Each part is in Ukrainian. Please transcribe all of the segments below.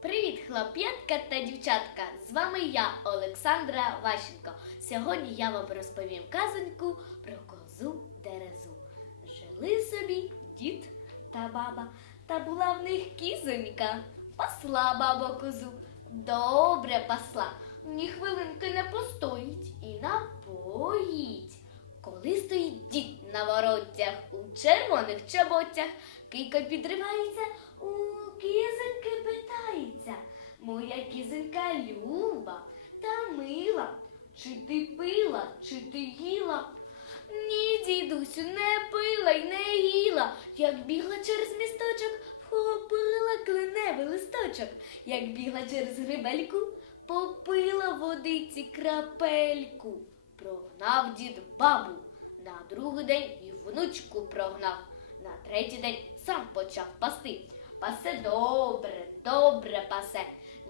Привіт, хлоп'ятка та дівчатка! З вами я, Олександра Ващенко. Сьогодні я вам розповім казоньку про козу Дерезу. Жили собі дід та баба, та була в них кізонька. Пасла баба козу, добре пасла, ні хвилинки не постоїть і напоїть. Коли стоїть дід на воротях у червоних чоботях, кийка підривається, у кізоньки питається. Люба та мила, чи ти пила, чи ти їла? Ні, дідусю, не пила й не їла. Як бігла через місточок, вхопила кленевий листочок. Як бігла через грибельку, попила водиці крапельку. Прогнав дід бабу. На другий день і внучку прогнав. На третій день сам почав пасти. Пасе добре, добре пасе,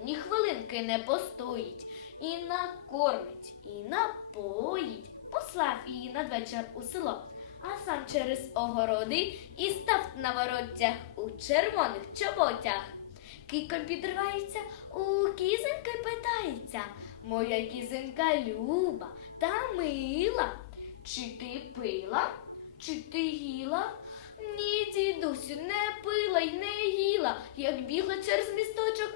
ні хвилинки не постоїть. І накормить, і напоїть. Послав її надвечір у село, а сам через огороди і став на воротях у червоних чоботях. Кийко підривається, у кізоньки питається. Моя кізонька люба та мила. Чи ти пила, чи ти їла? Ні, дідусю, не пила й не їла. Як бігла через місточок,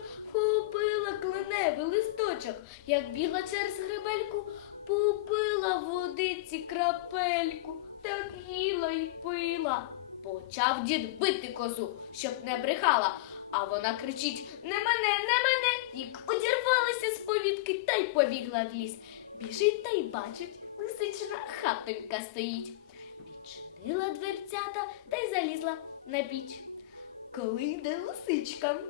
кленевий листочок. Як бігла через грибельку, попила водиці крапельку, так їла й пила. Почав дід бити козу, щоб не брехала. А вона кричить Не мене, не мене. Як одірвалася з повітки та й побігла в ліс. Біжить та й бачить, лисичина хатонька стоїть. Відчинила дверцята та й залізла на піч. Коли йде лисичка,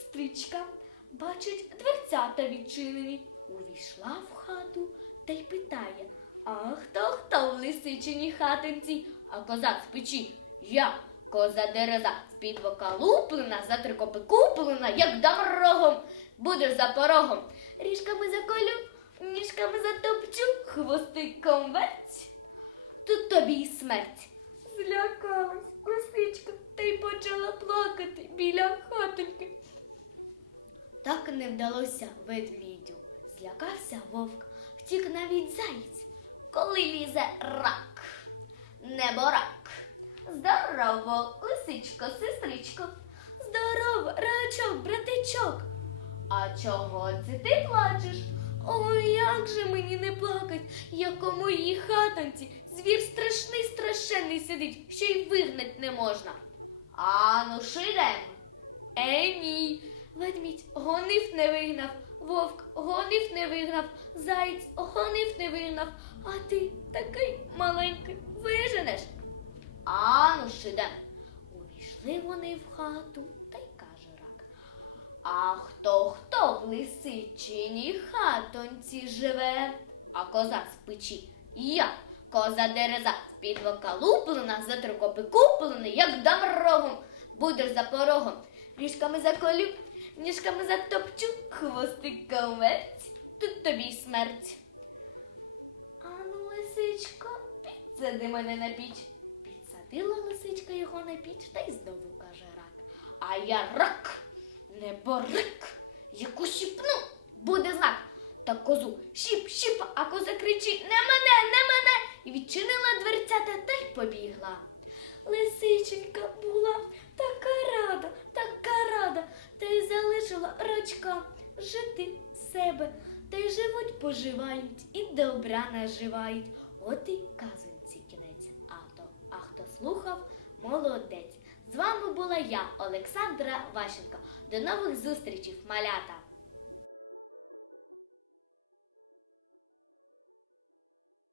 стрічка, бачить дверцята відчинені, увійшла в хату та й питає, а хто хто в лисичиній хатинці, а козак з печі, я, коза дереза, з під бока луплена, за три копи куплена, як дам рогом, будеш за порогом. Ріжками заколю, ніжками затопчу, хвостиком верть. Тут тобі й смерть. Злякалась лисичка та й почала плакати біля хатоньки. Так не вдалося ведмідю. Злякався вовк, втік навіть заєць, коли лізе рак, неборак. Здорово, лисичко, сестричко, здорово, рачок, братичок. А чого це ти плачеш? Ой, як же мені не плакать, як у моїй хатанці звір страшний страшенний сидить, що й вигнать не можна. А ну шидем. Ні. Ведмідь гонив не вигнав, вовк гонив не вигнав, заєць гонив не вигнав, а ти такий маленький виженеш. А ну шидем. Увійшли вони в хату та й каже рак. А хто хто в лисичиній хатонці живе? А коза з печі. Я, коза дереза, з під бока луплена, за три копи куплена, як дам рогом, будеш за порогом. Ріжками заколю, ніжками затопчу, хвостиком верть, тут тобі й смерть. Ану, лисичко, підсади мене на піч. Підсадила лисичка його на піч та й знову каже рак. А я рак, не борик, яку щіпну, буде знак. Та козу щіп, щіп, а коза кричить Не мене, не мене. І відчинила дверцята та й побігла. Лисиченька була рачка жити себе, та й живуть, поживають і добра наживають. От і казанці кінець. А хто, а хто слухав, молодець. З вами була я, Олександра Ващенко. До нових зустрічей, малята!